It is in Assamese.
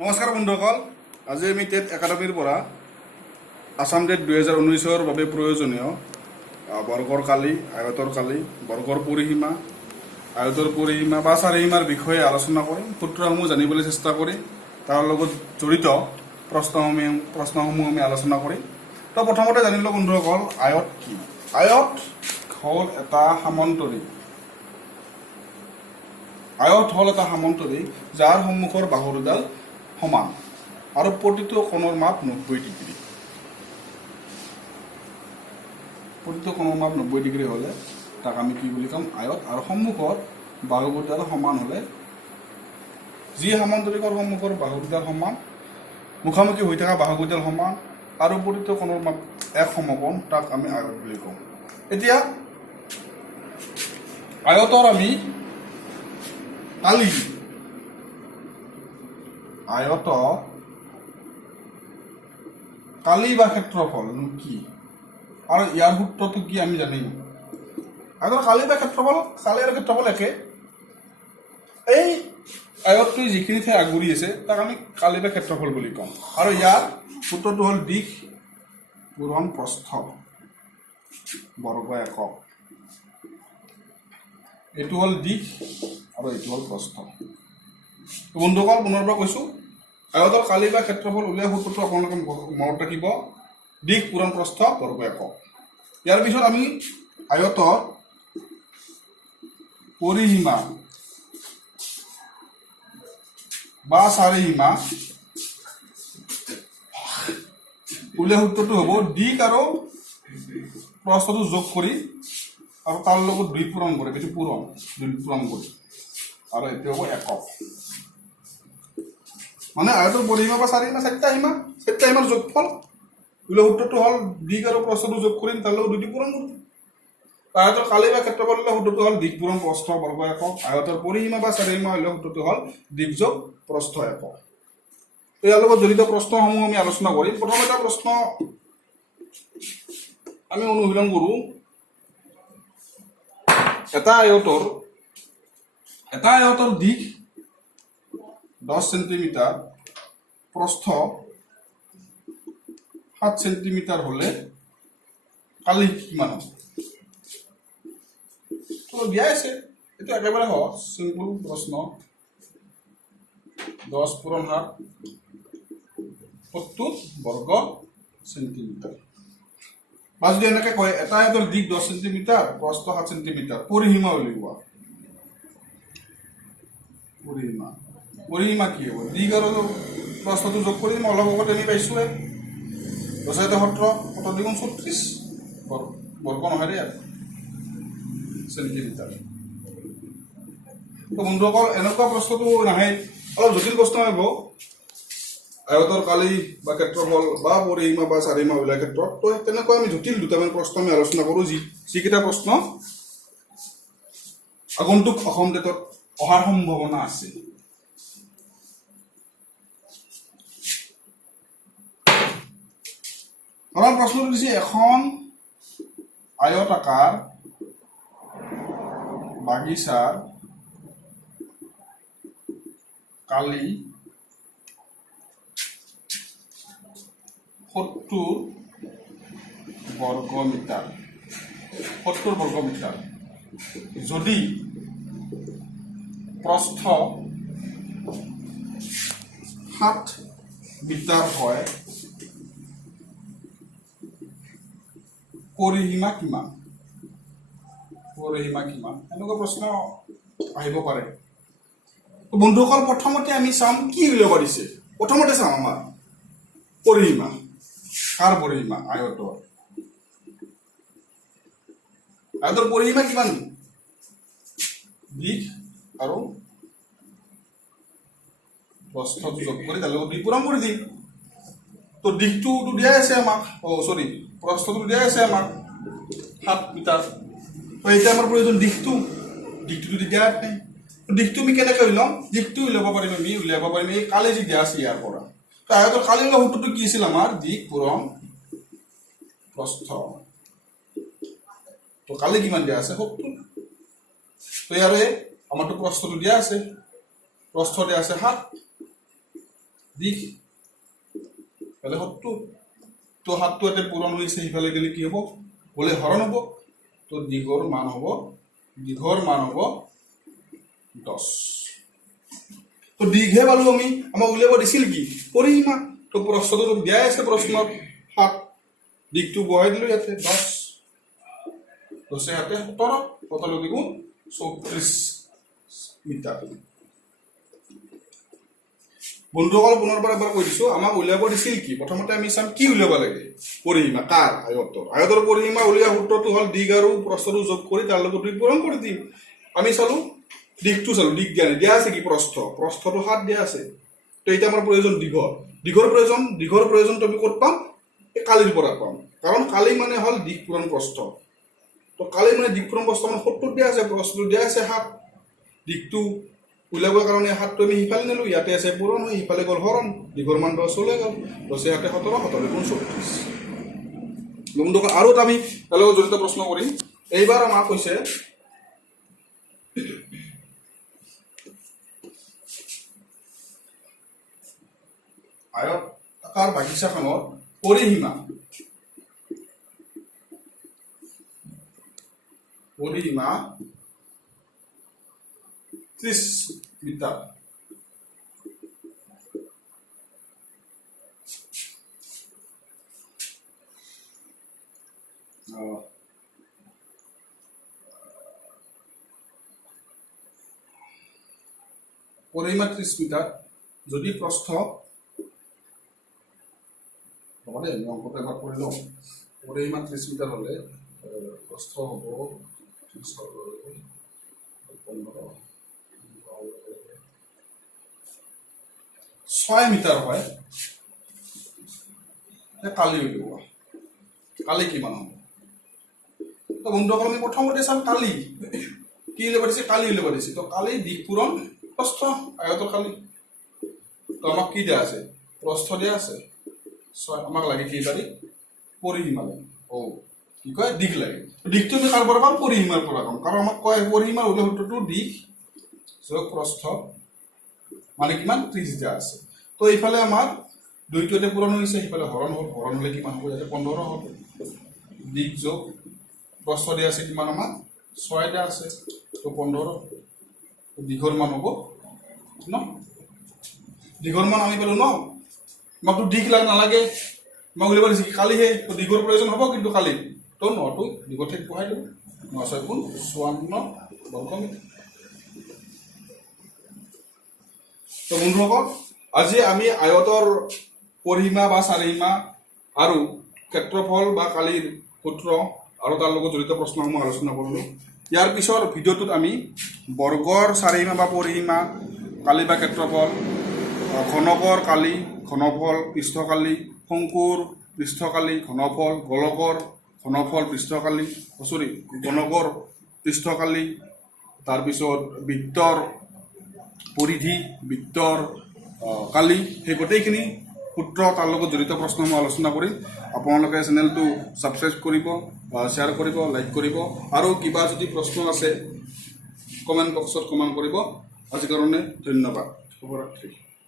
নমস্কাৰ বন্ধুসকল, আজি আমি টেট একাডেমীৰ পৰা আসাম টেট 2019ৰ বাবে প্ৰয়োজনীয় বৰ্গৰ কালি, আয়তৰ কালি, বৰ্গৰ পৰিসীমা, আয়তৰ পৰিসীমা বা চাৰিসীমাৰ বিষয়ে আলোচনা কৰিম। সূত্ৰসমূহ জানিবলৈ চেষ্টা কৰি তাৰ লগত জড়িত প্ৰশ্নসমূহ আমি আলোচনা কৰিম। তো প্ৰথমতে জানি লওক বন্ধুসকল, আয়ত কি? আয়ত হ'ল এটা সামন্তৰিক। আয়ত হ'ল এটা সামন্তৰিক যাৰ সন্মুখৰ বাহু দুডাল সমান আৰু প্ৰতিটো কোণৰ মাপ 90 ডিগ্ৰী। প্ৰতিটো কোণৰ মাপ 90 ডিগ্ৰী হ'লে তাক আমি কি বুলি ক'ম? আয়ত। আৰু সন্মুখৰ বাহু দুডাল সমান হ'লে, যি সামন্তৰিকৰ সন্মুখৰ বাহু দুডাল সমান, মুখামুখি হৈ থকা বাহু দুডাল সমান আৰু প্ৰতিটো কোণৰ মাপ এক সমকোণ, তাক আমি আয়ত বুলি কওঁ। এতিয়া আয়তৰ আমি কালি আয়ত কালি বা ক্ষেত্ৰফল কি আৰু ইয়াৰ সূত্ৰটো কি আমি জানিম। আয়তৰ কালি বা ক্ষেত্ৰফল, কালি আৰু ক্ষেত্ৰফল একে। এই আয়তটো যিখিনি ঠাই আগুৰি আছে তাক আমি কালি বা ক্ষেত্ৰফল বুলি কওঁ। আৰু ইয়াৰ সূত্ৰটো হ'ল দিশ পূৰণ প্ৰস্থ বৰ্গ একক। এইটো হ'ল দিশ আৰু এইটো হ'ল প্ৰস্থ। বন্ধুসকল, পুনৰবাৰ কৈছোঁ, আয়তৰ কালি বা ক্ষেত্ৰফল উলিওৱা সূত্ৰটো আপোনালোকে মনত ৰাখিব, দিশ পূৰণ প্ৰস্থ বৰ্গ একক। ইয়াৰ পিছত আমি আয়তৰ পৰিসীমা বা চাৰিসীমা উলিওৱা সূত্ৰটো হ'ব দিশ আৰু প্ৰস্থটো যোগ কৰি আৰু তাৰ লগত 2 পূৰণ কৰি, এইটো পূৰণ 2 পূৰণ কৰি, আৰু এইটো হ'ব একক। মানে আয়তৰ পৰিসীমা বা চাৰিসীমা, 4টা সীমাৰ যোগফল। উলিওৱা সূত্ৰটো হ'ল দিশ আৰু প্ৰস্থটো যোগ কৰিম, তাৰ লগত 2টি পূৰণ কৰিম। আয়তৰ কালি বা ক্ষেত্ৰফল উলিওৱা সূত্ৰটো হ'ল দিশ পূৰণ প্ৰস্থ বৰ্গ একক। আয়তৰ পৰিসীমা বা চাৰিসীমা উলিওৱা সূত্ৰটো হ'ল দিশ যোগ প্ৰস্থ একক। ইয়াৰ লগত জড়িত প্ৰশ্নসমূহ আমি আলোচনা কৰিম। প্ৰথম এটা প্ৰশ্ন আমি অনুশীলন কৰোঁ। এটা আয়তৰ দিশ 10 সেন্টিমিটাৰ, প্ৰস্থ 7 সেন্টিমিটাৰ হ'লে কালি কিমান হ'ব? তো দিয়া আছে, এইটো একেবাৰে সহজ, চিম্পল প্ৰশ্ন। 10 পূৰণ 7 70 বৰ্গ সেন্টিমিটাৰ। বা যদি এনেকৈ কয় এটা আয়তৰ দিশ 10 সেন্টিমিটাৰ, প্ৰস্থ 7 সেন্টিমিটাৰ, পৰিসীমা উলিওৱা। পৰিসীমা কি হ'ব? দিশ আৰু প্ৰস্থটো যোগ কৰি মই অলপ আগত আমি পাইছোঁৱে, 10 × 17, 17 × 34 বৰ্গ নহয় দেই, সেন্টিমিটাৰ। তো বন্ধুসকল, এনেকুৱা প্ৰশ্নটো নাহে, অলপ জটিল প্ৰশ্ন আহিব আয়তৰ কালি বা ক্ষেত্ৰফল বা পৰিসীমা বা চাৰিসীমা উলিওৱাৰ ক্ষেত্ৰত। তো তেনেকুৱা আমি জটিল দুটামান প্ৰশ্ন আমি আলোচনা কৰোঁ, যিকেইটা প্ৰশ্ন আগন্তুক অসম টেটত অহাৰ সম্ভাৱনা আছে। আমাৰ প্ৰশ্নটো দিছে, এখন আয়তাকাৰ বাগিচাৰ কালি 70 বৰ্গ মিটাৰ। যদি প্ৰস্থ 7 মিটাৰ হয়, পৰিসীমা কিমান? এনেকুৱা প্ৰশ্ন আহিব পাৰে। তো বন্ধুসকল, প্ৰথমতে আমি চাম কি উলিয়াব দিছে। প্ৰথমতে চাম আমাৰ পৰিসীমা। কাৰ পৰিসীমা? আয়তৰ। আয়তৰ পৰিসীমা কিমান? দিশ আৰু প্ৰস্থটো যোগ কৰি তাৰ লগত 2 পূৰণ কৰি দিম। তো দিশটো দিয়া আছে আমাক, প্ৰস্থটো দিয়া আছে আমাক 7 মিটাৰ। তো এতিয়া আমাৰ প্ৰয়োজন দিশটো যদি দিয়া নাই, দিশটো আমি কেনেকৈ উলিয়াম? দিশটো উলিয়াব পাৰিম এই কালি যি দিয়া আছে ইয়াৰ পৰা। তো আয়তৰ কালি উলিওৱা সূত্ৰটো কি আছিল আমাৰ? দিশ পূৰণ প্ৰস্থ। তো কালি কিমান দিয়া আছে? 70। তো ইয়াৰে আমাৰতো প্ৰস্থটো দিয়া আছে, প্ৰস্থ দিয়া আছে 7, দিশ ইফালে 70 তো 7টো ইয়াতে পূৰণ হৈছে সিফালে গ'লে কি হ'ব বোলে হৰণ হ'ব তো দিঘৰ মান হ'ব 10 তো দিঘে পালো আমি আমাক উলিয়াব দিছিল কি পৰিসীমা তো প্ৰশ্নটো দিয়াই আছে প্ৰশ্নত 7 দিকটো বহাই দিলো ইয়াতে 10 ইয়াতে 17 দেখোন 34 মিটাৰ বন্ধুসকল পুনৰবাৰ এবাৰ কৈ দিছোঁ আমাক উলিয়াব দিছিল কি প্ৰথমতে আমি চাম কি উলিয়াব লাগে পৰিসীমা কাৰ আয়তৰ পৰিসীমা উলিওৱা সূত্ৰটো হ'ল দিগ আৰু প্ৰস্থটো যোগ কৰি তাৰ লগত দুই পূৰণ কৰি দিম আমি চালো দিকটো চালো দিক দিয়া আছে কি প্ৰস্থটো 7 দিয়া আছে তো এটা আমাৰ প্ৰয়োজন দিঘৰ প্ৰয়োজন তুমি ক'ত পাম এই কালিৰ পৰা পাম কাৰণ কালি মানে হ'ল দিক পূৰণ প্ৰস্থ তো কালি মানে দিক পূৰণ প্ৰস্থ মানে 70 দিয়া আছে প্ৰস্থটো দিয়া আছে 7 দিকটো উলিয়াবৰ কাৰণে 7টো আমি সিফালে নিলো ইয়াতে আছে পূৰণ হৈ সিফালে গ'ল হৰণ দিঘৰ মান 10 ওলাই গ'ল 10 ইয়াতে 17 গুণ 34 বন্ধুসকল আৰু এটা আমি তাৰ লগত জড়িত প্ৰশ্ন কৰিম এইবাৰ আমাক কৈছে আয়তাকাৰ বাগিচাখনৰ পৰিসীমা 30 মিটাৰ পৰিসীমা 30 মিটাৰ যদি প্ৰস্থ অংকটো এবাৰ কৰি লওঁ পৰিসীমা 30 মিটাৰ হ'লে প্ৰস্থ হ'ব 6 মিটাৰ হয় কালি উলিওৱা কালি কিমান হ'ব তো বন্ধুসকল আমি প্ৰথমতে চাম কালি কি উলিয়াব দিছে কালি উলিয়াব দিছে তো কালি দিক পূৰণ প্ৰস্থ আয়তৰ কালি তো আমাক কি দিয়া আছে প্ৰস্থ দিয়া আছে আমাক লাগে কি তাৰিখ পৰিসীমা লাগে কি কয় দিক লাগে দিকটো আমি কাৰ পৰা পাম পৰিসীমাৰ পৰা পাম কাৰণ আমাক কয় পৰিসীমাৰ উলিওৱা সূত্ৰটো দিক যোগ প্ৰস্থ মানে কিমান 30 দিয়া আছে তো এইফালে আমাৰ দুইটোতে পূৰণ হৈছে সিফালে হৰণ হ'লে কিমান হ'ব ইয়াতে 15 হ'ব দিক যোগ প্ৰস্থ দিয়া আছে কিমান আমাৰ 6 দিয়া আছে তো 15 দিঘৰ মান হ'ব ন দিঘৰ মান আমি পালো ন আমাকতো দিক নালাগে আমাক উলিয়াব দিছে কালিহে তো দিঘৰ প্ৰয়োজন হ'ব কিন্তু কালি তো 9টো দিঘৰ ঠাইত বহাই দিব 9 গুণ 54 বৰ্গ মিটাৰ তো বন্ধুসকল আজি আমি আয়তৰ পৰিসীমা বা চাৰিসীমা আৰু ক্ষেত্ৰফল বা কালিৰ সূত্ৰ আৰু তাৰ লগত জড়িত প্ৰশ্নসমূহ আলোচনা কৰিলোঁ ইয়াৰ পিছৰ ভিডিঅ'টোত আমি বৰ্গৰ চাৰিসীমা বা পৰিসীমা কালি বা ক্ষেত্ৰফল ঘনকৰ কালি ঘনফল পৃষ্ঠকালি শংকুৰ পৃষ্ঠকালি ঘনফল গোলকৰ ঘনফল পৃষ্ঠকালি গণকৰ পৃষ্ঠকালি তাৰপিছত বৃত্তৰ পৰিধি বৃত্তৰ কালি সেই গোটেইখিনি সূত্ৰ তাৰ লগত জড়িত প্ৰশ্নসমূহ আলোচনা কৰিম আপোনালোকে চেনেলটো ছাবস্ক্ৰাইব কৰিব শ্বেয়াৰ কৰিব লাইক কৰিব আৰু কিবা যদি প্ৰশ্ন আছে কমেণ্ট বক্সত কমেণ্ট কৰিব আজিৰ কাৰণে ধন্যবাদ শুভৰাত্ৰি